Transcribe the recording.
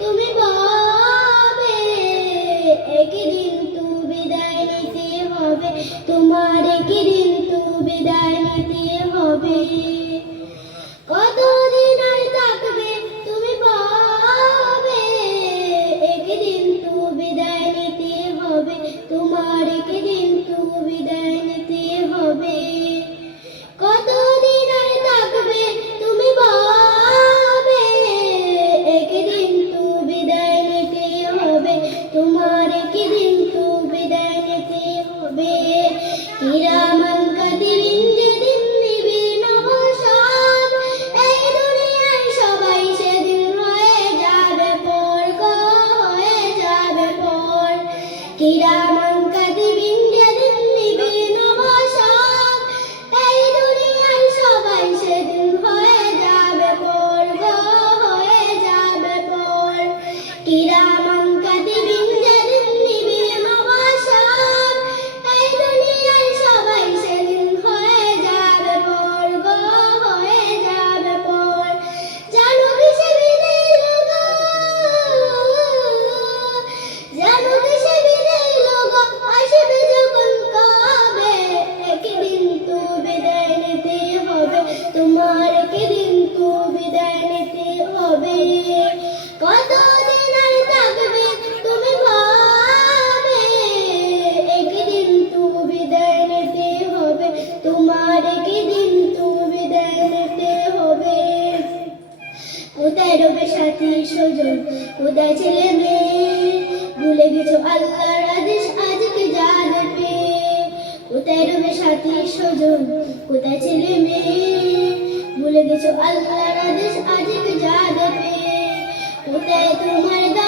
তুমি পাবে। একদিন তো হবে। তোমার বিদায় নিতে হবে। একদিন তু বিদায় নিতে হবে কিরামান কাদিরিন যেদিন নিবি নবসাদ এই দুনিয়ায় সবাই সেদিন হয়ে যাবে পর হয়ে যাবে পর কিরামান কোথায় রবে সাথী স্বজন কোথায় ছেলে মেয়ে, ভুলে গেছো আল্লাহর আদেশ, আজকে জানে পে কোথায় রবে সাথী স্বজন কোথায় ছেলে মেয়ে, ভুলে গেছো আল্লাহর আদেশ, আজকে জানে পে কোথায় তোমার দা